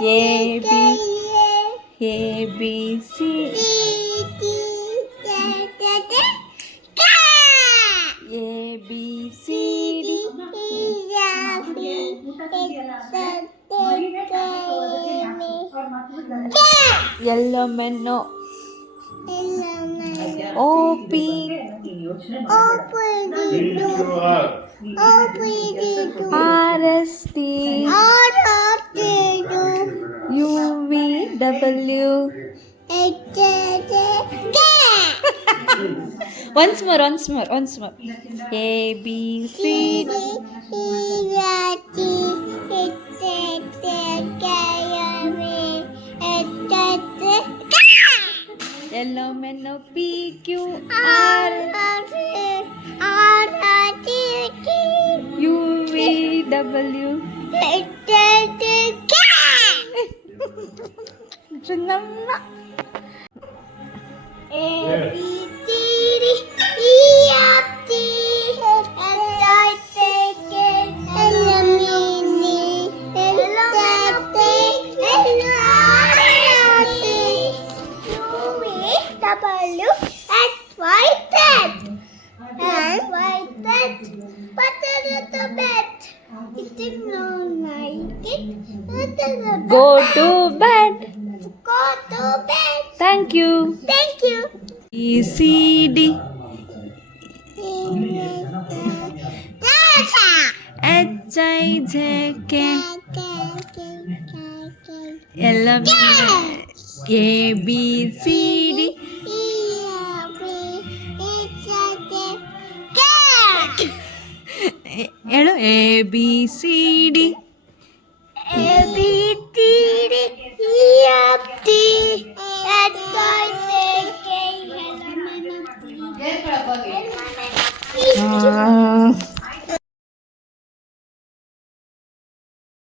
A B C A B C D L O P R S T U V W. Once more. A B C D L M N O P Q R U V W. Janamma. A B C D E F G H I J K L M N O P Q R S T U V W X Y Z. Go to bed. Thank you. E C D H I J K L M N A B C D ಹೇಳು A B C D